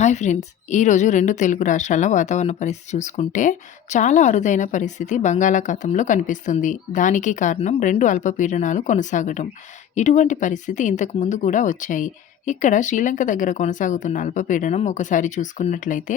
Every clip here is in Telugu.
Hi friends. ఈరోజు రెండు తెలుగు రాష్ట్రాల వాతావరణ పరిస్థితి చూసుకుంటే చాలా అరుదైన పరిస్థితి బంగాళాఖాతంలో కనిపిస్తుంది. దానికి కారణం రెండు అల్పపీడనాలు కొనసాగటం ఇటువంటి పరిస్థితి ఇంతకు ముందు కూడా వచ్చాయి. ఇక్కడ శ్రీలంక దగ్గర కొనసాగుతున్న అల్పపీడనం ఒకసారి చూసుకున్నట్లయితే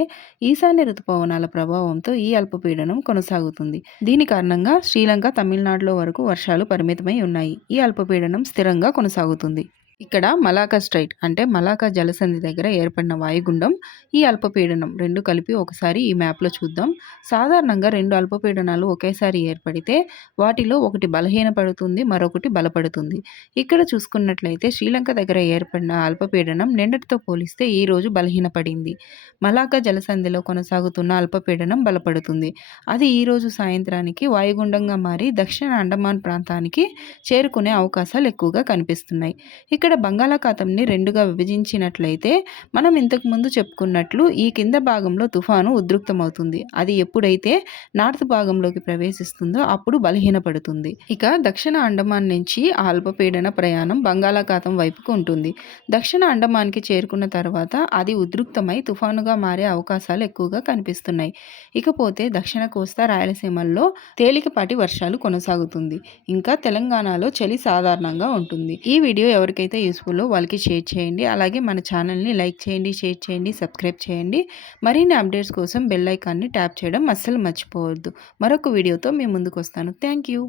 ఈశాన్య ఋతుపవనాల ప్రభావంతో ఈ అల్పపీడనం కొనసాగుతుంది. దీని కారణంగా శ్రీలంక తమిళనాడులో వరకు వర్షాలు పరిమితమై ఉన్నాయి. ఈ అల్పపీడనం స్థిరంగా కొనసాగుతుంది. ఇక్కడ మలాకా స్ట్రైట్ అంటే మలాకా జలసంధి దగ్గర ఏర్పడిన వాయుగుండం ఈ అల్పపీడనం రెండు కలిపి ఒకసారి ఈ మ్యాప్లో చూద్దాం. సాధారణంగా రెండు అల్పపీడనాలు ఒకేసారి ఏర్పడితే వాటిలో ఒకటి బలహీనపడుతుంది మరొకటి బలపడుతుంది. ఇక్కడ చూసుకున్నట్లయితే శ్రీలంక దగ్గర ఏర్పడిన అల్పపీడనం నిన్నటితో పోలిస్తే ఈ రోజు బలహీనపడింది. మలాకా జలసంధిలో కొనసాగుతున్న అల్పపీడనం బలపడుతుంది. అది ఈరోజు సాయంత్రానికి వాయుగుండంగా మారి దక్షిణ అండమాన్ ప్రాంతానికి చేరుకునే అవకాశాలు ఎక్కువగా కనిపిస్తున్నాయి. ఇక్కడ ఇక్కడ బంగాళాఖాతంని రెండుగా విభజించినట్లయితే మనం ఇంతకు ముందు చెప్పుకున్నట్లు ఈ కింద భాగంలో తుఫాను ఉద్రిక్తమవుతుంది. అది ఎప్పుడైతే నార్త్ భాగంలోకి ప్రవేశిస్తుందో అప్పుడు బలహీనపడుతుంది. ఇక దక్షిణ అండమాన్ నుంచి ఆ అల్పపీడన ప్రయాణం బంగాళాఖాతం వైపుకు ఉంటుంది. దక్షిణ అండమాన్కి చేరుకున్న తర్వాత అది ఉద్రిక్తమై తుఫానుగా మారే అవకాశాలు ఎక్కువగా కనిపిస్తున్నాయి. ఇకపోతే దక్షిణ కోస్తా రాయలసీమల్లో తేలికపాటి వర్షాలు కొనసాగుతుంది. ఇంకా తెలంగాణలో చలి సాధారణంగా ఉంటుంది. ఈ వీడియో ఎవరికైతే యూస్ఫుల్లో వాళ్ళకి షేర్ చేయండి. అలాగే మన ఛానల్ని లైక్ చేయండి షేర్ చేయండి సబ్స్క్రైబ్ చేయండి. మరిన్ని అప్డేట్స్ కోసం బెల్ ఐకాన్ని ట్యాప్ చేయడం అస్సలు మర్చిపోవద్దు. మరొక వీడియోతో మేము ముందుకు వస్తాను. Thank you